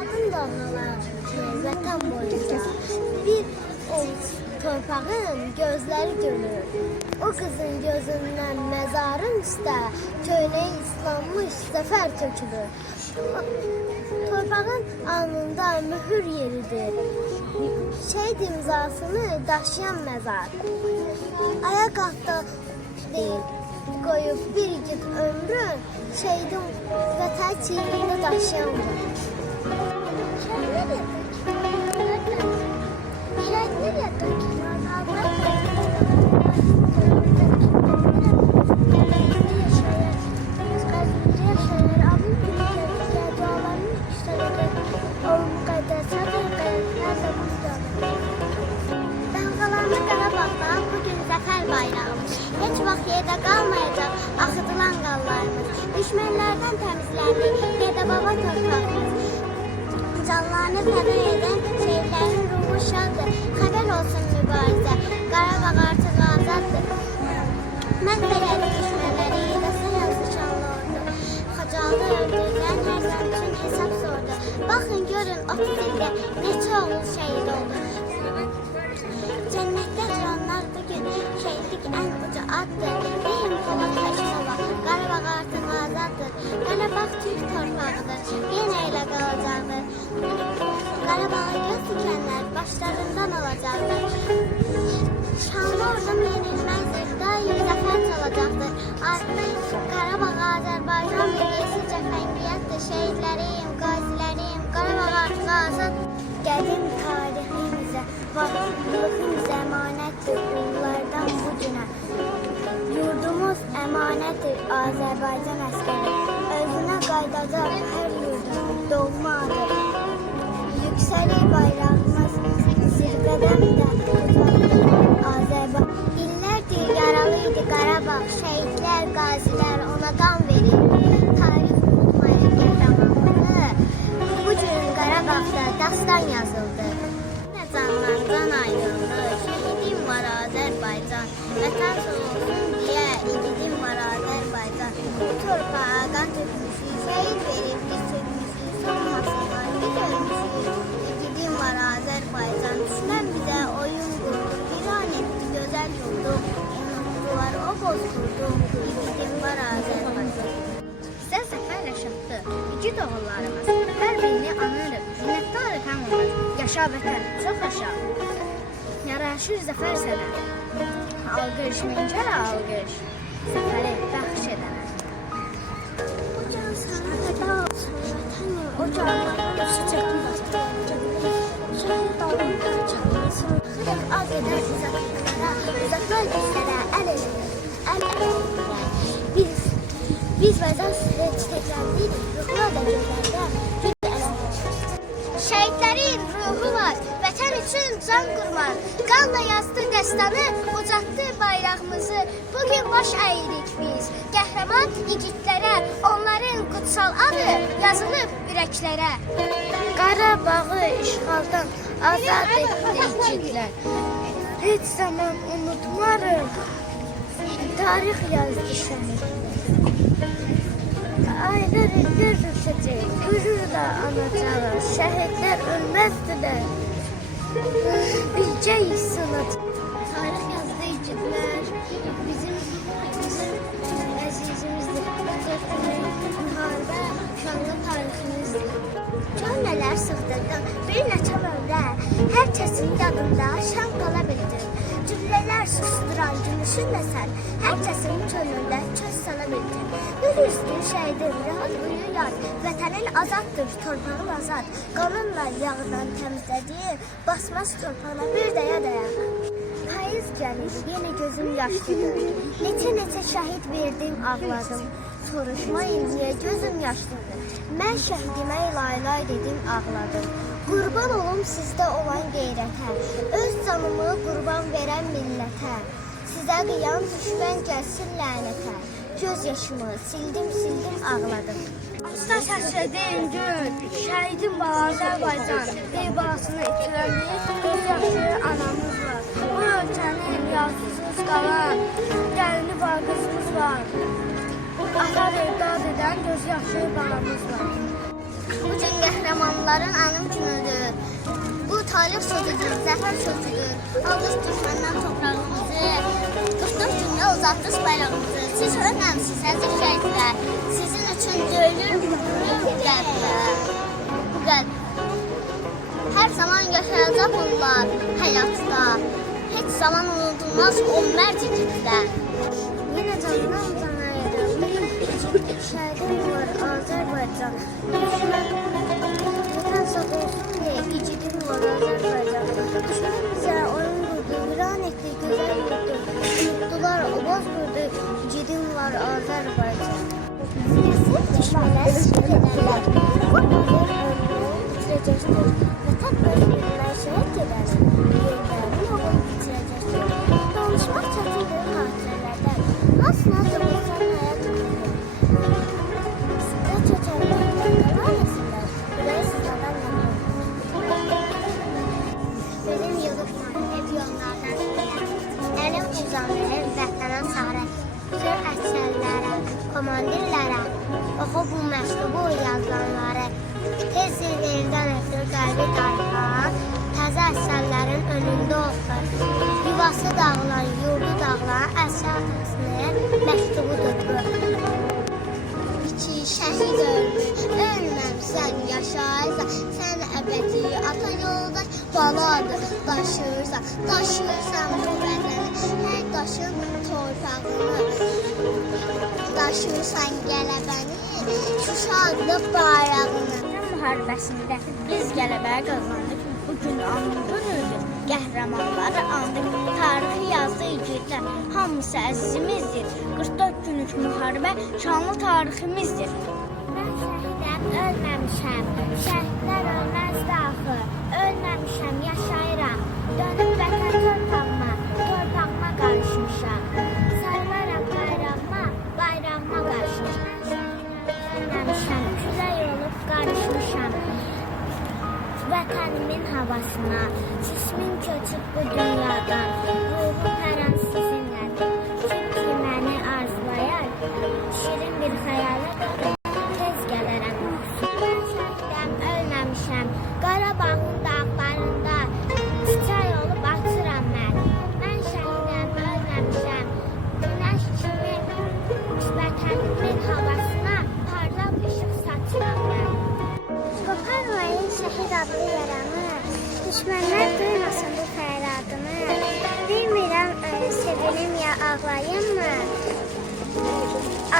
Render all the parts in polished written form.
Adım dalğalar vətən boyunca bir torpağın gözləri görür. O qızın gözündən məzarın üstə köynəyi islanmış zəfər tökülür. Torpağın alnında mühür yeridir. Şəhid imzasını daşıyan məzar. Ayaq altda deyil, qoyub bir igid ömrün şəhidin vətən çiynində daşıyandır. Dalğalanma Qarabağdan bugün zəfər bayrağımız. Heç vaxt yerdə qalmayacaq axıdılan qanlarımız. Düşmənlərdən təmizləndik dədə-baba torpağımız. Canlarını fəda edən şəhidlərin ruhu şaddır. Xəbər olsun mübarizə, Qarabağ artıq azaddır. Məhv elədi düşmənləri, yedəsən sıçanlı ordu. Xacalda öldürülən hər zəm üçün hesab sordu. Baxın, görün 30 ildə neçə oğul şəhid oldu. Cənnətdə canlar bugün şəhidlik ən uca addır. Deyim Polat Əşqova, Qarabağ artıq azaddır. Qarabağ Türk torpağıdır, yenə elə qalacaqdır. Qarabağa göz dikənlər başlarından olacaqdır. Şanlı ordum yenilməzdir, daim zəfər çalacaqdır. Qarabağ Azərbaycan milliyesi cəfəngiyyətdir. Şəhidlərim, qazilərim, Qarabağ artıq azaddır. Qədim tariximizə, varlığımız əmanətdir ululardan bu günə. Yurdumuz əmanətdir Azərbaycan əskəri. Özünə qaydacaq hər yurdun doğmadır. Yüksəlir bayrağımız zirvədən də uzaqdır Azərbaycan. İllərdir yaralıydı Qarabağ, şəhidlər, qazilər ona qan verir. Tarix unutmayır qəhrəmanlığı. Bu gün Qarabağda dastan yazıldı. Nə canlardan ayrıldı, şəhidim var Azərbaycan. Vətən sağ olsun deyə igidim var Azərbaycan. Bu torpağa qan tökmüşük, şəhid verib biz çökmüşük, sormasınlar biz ölmüşük. İgidim var Azərbaycan, düşmən bizə oyun qurdu, viran etdi gözəl yurdu. Unutdular o bozqurdu, igidim var Azərbaycan. Bizə zəfər yaşatdı, igid oğullarımız. Hər birini anırıq, minnətdarıq hamımız. Yaşa vətən, çox yaşa. Yaraşır zəfər sənə. Alqış, mincərə alqış. Zəfəri bəxş edənə. O can sana fəda olsun vətənim, o canlarına sıcaqlar. Şəhid dalında çatmasın. Xırıq az edən uzaqlara, uzaqlar bizlərə əl eləyir. Biz vəzən sizə çiçəkləndik, ruhlar da gözlərdə güc ələndir. Şəhidlərin ruhu var, vətən üçün can qurban. Qanla yazdı dəstanı, ucatdı bayrağımızı. Bugün baş əyirik biz, qəhrəman igidlərə. Onların qutsal adı yazılıb ürəklərə. Qarabağı işğaldan azad etdi igidlər. Heç zaman unutmarıq, tarix yazdı şəhidlər. Aylar illər düşəcək, gururla anacağız. Şəhidlər ölməzdilər, biləcəyik sınacaq. Tarix yazdı igidlər, bizim əzizimizdir. Müharibə şanlı tariximizdir. Can nələr sıxdırdın, bir neçə ömrə, hər kəsin yadında. yanında şən qala bildin. Cümlələr susturan gülüşünlə sən hər kəsin könlündə köz sala bildin. Bir üstün şəhidin, rahat uyu yad, vətənin azaddır, torpağın azad. Qanınla yağdan təmizlədiyin, basmaz torpağına bir dəyə. Payız gəlir, yenə gözüm yaşlıdır. Neçə şəhid verdim, ağladım. Soruşmayın niyə gözüm yaşlıdır. Mən şəhidimə ilay dedim, ağladım. Qurban olum sizdə olan qeyrətə, öz canımı qurban verən millətə. Sizə qıyan düşmən gəlsin lənətə. Göz yaşımı sildim, ağladım. Usta səslədiyin gün, şəhidim var Azərbaycan, balasını itirəndir, göz yaşı anamız var. Bu ölkənin yazısız qalan, gəlini var, qızımız var. Ata evdad edən göz yaşı balamız var. Bugün qəhrəmanların anım günüdür. Bu talih sözüdür, zəfər sözüdür. Aldız düşməndən toprağımızı, 44 gündə uzatdıq bayrağımızı. Siz önəmsiz, əziz şəhidlər, sizin üçün döyülür bu qəlblər. Bu qəlb. Hər zaman yaşayacaq onlar həyatda. Heç zaman unudulmaz o mərd igidlər. Yenə canından utanaydım. Şəhədim var Azərbaycan. Vətən sağ olsun deyə igidin var Azərbaycan. Düşmən bizə oyun qurdu, viran etdi, gözəl qurdu. Unutdular, obaz qurdu, igidin var Azərbaycan. Düşmənlər şəhid edərlər. Qorxmadır, ölümünü bitirəcəkdir. Vətən ölümünə şəhid gedərlər. Yerlərini oğul bitirəcəkdir. Danışmaq çətindir xatirələrdən. Nasıl olsan həyat qurdu. Sizdə çəkərlərdən qalan əsirlər. Ürəyi sızladan yanır. Benim yığıblar, hep yollardan əlim uzanır vətənə çarə. Bütün əsərlərə, komandirlərə, oxu bu məktubu yazılanları. Tez zilverdən ötür qəlbi darıqan, təzə əsərlərin önündə oxur. Yuvası dağılan, yurdu dağılan əsər atasının məktubudur bu. İki şəhid ölmüş, ölməmsən, yaşayırsan, sən əbədi ata yoldaş baladır, daşıyırsan bu vətəni, hər daşın torpağını, daşıyırsan qələbəni, Şuşadlıq bayrağını. Müharibəsində biz qələbə qazandık, bugün anın günüdür, qəhrəmanları andıq, tarixi yazdı igidlər, hamısı əzizimizdir, 44 günlük müharibə şanlı tariximizdir. Mən şəhidəm, ölməmişəm, şəhidlər ölməzdi axı, ölməmişəm, yaşayıram, dönüb vətən torpağıma qarışmışam, sarılaram bayrağıma qarışmışam, ölməmişəm, külək olub qarışmışam, vətənimin havasına, cismim köçüb bu dünyadan, ruhum hər an sizinlədir, kim ki məni arzulayar, şirin bir xəyala tez gələrəm. Mən şəhidəm, ölməmişəm, Qarabağın dağlarında çiçək olub açıram mən. Mən şəhidəm, ölməmişəm, günəş kimi vətənimin havasına parlaq işıq saçıram mən. Qoparmayın şəhid adlı yaramı, düşmənlər duymasın bu fəryadımı. Bilmirəm sevinim ya ağlayım mı?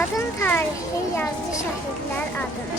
Adım tarihi yazdı şəhidlər adını.